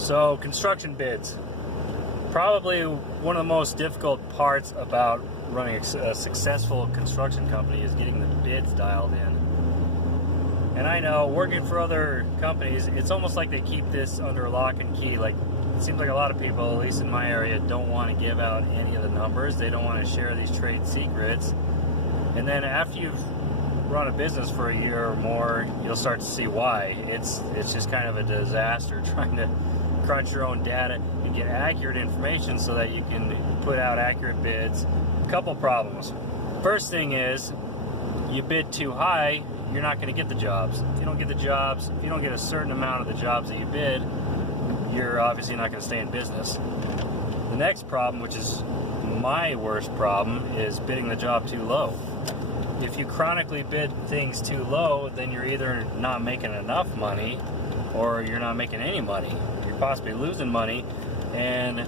So, construction bids. Probably one of the most difficult parts about running a successful construction company is getting the bids dialed in. And I know, working for other companies, it's almost like they keep this under lock and key. Like, it seems like a lot of people, at least in my area, don't want to give out any of the numbers. They don't want to share these trade secrets. And then after you've run a business for a year or more, you'll start to see why. It's just kind of a disaster trying to crunch your own data and get accurate information so that you can put out accurate bids. A couple problems. First thing is, you bid too high, you're not going to get the jobs. If you don't get the jobs, if you don't get a certain amount of the jobs that you bid, you're obviously not going to stay in business. The next problem, which is my worst problem, is bidding the job too low. If you chronically bid things too low, then you're either not making enough money or you're not making any money. You're possibly losing money, and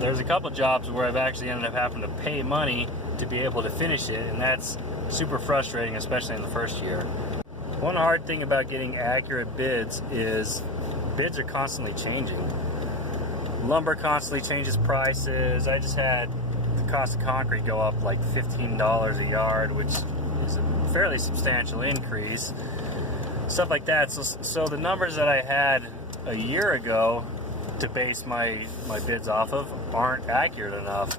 there's a couple jobs where I've actually ended up having to pay money to be able to finish it, and that's super frustrating, especially in the first year. One hard thing about getting accurate bids is bids are constantly changing. Lumber constantly changes prices. I just had the cost of concrete go up like $15 a yard, which is a fairly substantial increase. Stuff like that. So the numbers that I had a year ago to base my bids off of aren't accurate enough.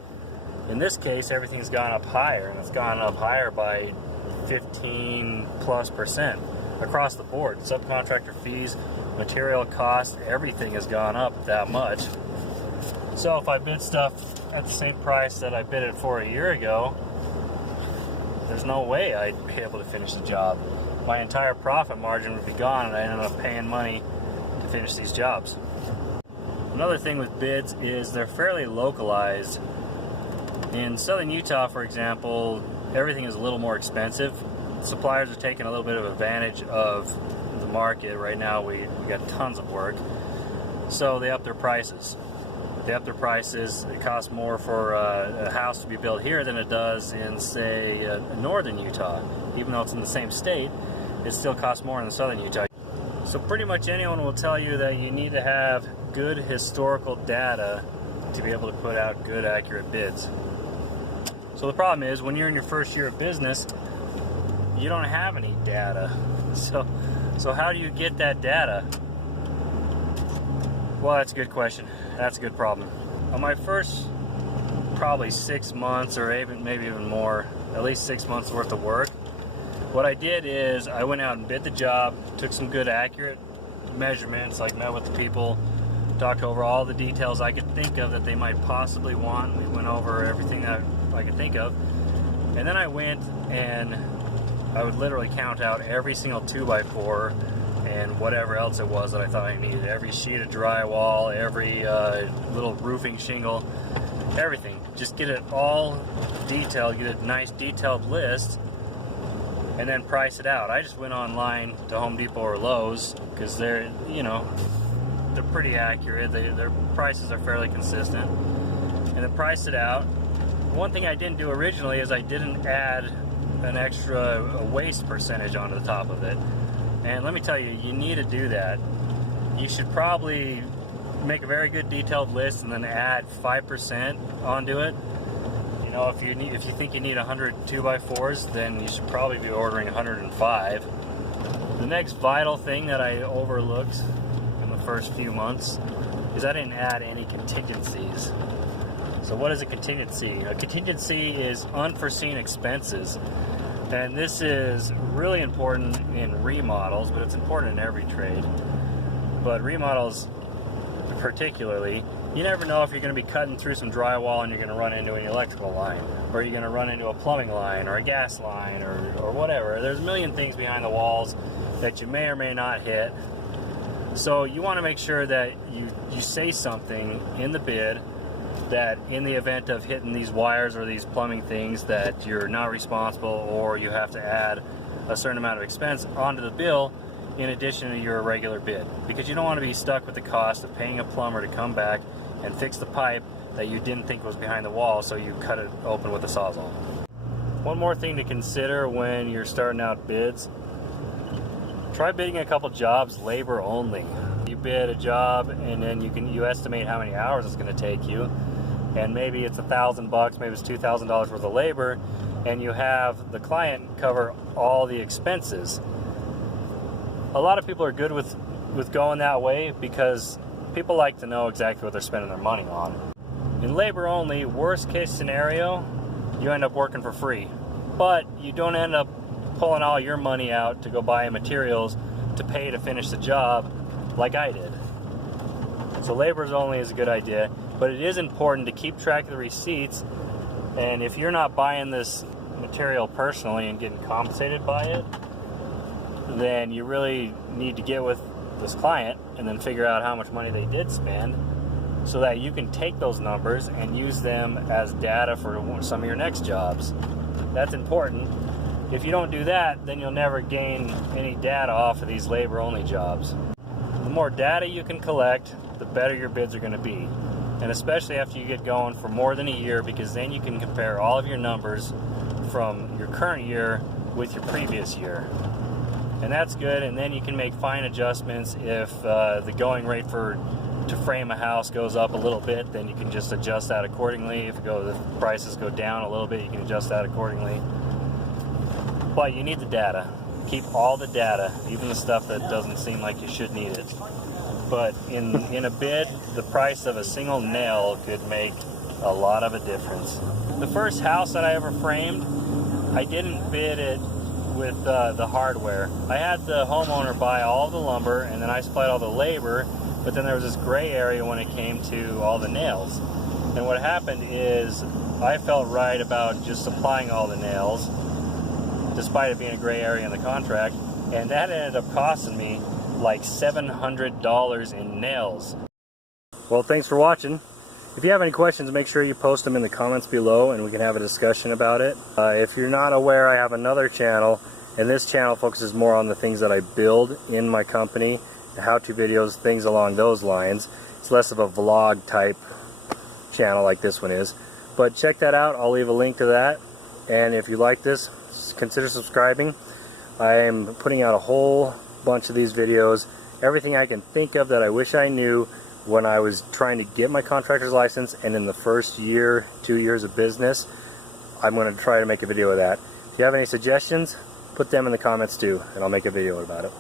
In this case, everything's gone up higher, and it's gone up higher by 15+% across the board. Subcontractor fees, material costs, everything has gone up that much. So if I bid stuff at the same price that I bid it for a year ago, there's no way I'd be able to finish the job. My entire profit margin would be gone, and I ended up paying money to finish these jobs. Another thing with bids is they're fairly localized. In southern Utah, for example, everything is a little more expensive. Suppliers are taking a little bit of advantage of the market. Right now we got tons of work, so they up their prices. It costs more for a house to be built here than it does in, say, northern Utah. Even though it's in the same state, it still costs more in the southern Utah. So pretty much anyone will tell you that you need to have good historical data to be able to put out good, accurate bids. So the problem is, when you're in your first year of business, you don't have any data. So how do you get that data? Well, that's a good question. That's a good problem. On my first probably 6 months, or maybe even more, at least 6 months worth of work, what I did is I went out and bid the job, took some good accurate measurements, like met with the people, talked over all the details I could think of that they might possibly want. We went over everything that I could think of. And then I went and I would literally count out every single 2x4 and whatever else it was that I thought I needed. Every sheet of drywall, every little roofing shingle, everything. Just get it all detailed, get a nice detailed list, and then price it out. I just went online to Home Depot or Lowe's because they're pretty accurate. Their prices are fairly consistent. And then price it out. One thing I didn't do originally is I didn't add an extra waste percentage onto the top of it. And let me tell you, you need to do that. You should probably make a very good detailed list and then add 5% onto it. You know, if you think you need 100 2x4s, then you should probably be ordering 105. The next vital thing that I overlooked in the first few months is I didn't add any contingencies. So what is a contingency? A contingency is unforeseen expenses. And this is really important in remodels, but it's important in every trade. But remodels particularly, you never know if you're going to be cutting through some drywall and you're going to run into an electrical line, or you're going to run into a plumbing line or a gas line or whatever. There's a million things behind the walls that you may or may not hit. So you want to make sure that you say something in the bid that in the event of hitting these wires or these plumbing things that you're not responsible, or you have to add a certain amount of expense onto the bill in addition to your regular bid, because you don't want to be stuck with the cost of paying a plumber to come back and fix the pipe that you didn't think was behind the wall, so you cut it open with a Sawzall. One more thing to consider when you're starting out bids: try bidding a couple jobs labor only. You bid a job, and then you estimate how many hours it's going to take you, and maybe it's $1,000, maybe it's $2,000 worth of labor, and you have the client cover all the expenses. A lot of people are good with going that way because people like to know exactly what they're spending their money on. In labor only, worst case scenario, you end up working for free, but you don't end up pulling all your money out to go buy materials to pay to finish the job like I did. So labor's only is a good idea, but it is important to keep track of the receipts, and if you're not buying this material personally and getting compensated by it, then you really need to get with this client and then figure out how much money they did spend, so that you can take those numbers and use them as data for some of your next jobs. That's important. If you don't do that, then you'll never gain any data off of these labor-only jobs. The more data you can collect, the better your bids are going to be. And especially after you get going for more than a year, because then you can compare all of your numbers from your current year with your previous year. And that's good, and then you can make fine adjustments if the going rate to frame a house goes up a little bit, then you can just adjust that accordingly. If the prices go down a little bit, you can adjust that accordingly. But you need the data. Keep all the data, even the stuff that doesn't seem like you should need it. But in a bid, the price of a single nail could make a lot of a difference. The first house that I ever framed, I didn't bid it with the hardware. I had the homeowner buy all the lumber, and then I supplied all the labor, but then there was this gray area when it came to all the nails. And what happened is I felt right about just supplying all the nails, despite it being a gray area in the contract, and that ended up costing me like $700 in nails. Well, thanks for watching. If you have any questions, make sure you post them in the comments below and we can have a discussion about it. If you're not aware, I have another channel, and this channel focuses more on the things that I build in my company, how-to videos, things along those lines. It's less of a vlog type channel like this one is. But check that out. I'll leave a link to that. And if you like this, consider subscribing. I am putting out a whole bunch of these videos. Everything I can think of that I wish I knew when I was trying to get my contractor's license, and in the first year, 2 years of business, I'm going to try to make a video of that. If you have any suggestions, put them in the comments too, and I'll make a video about it.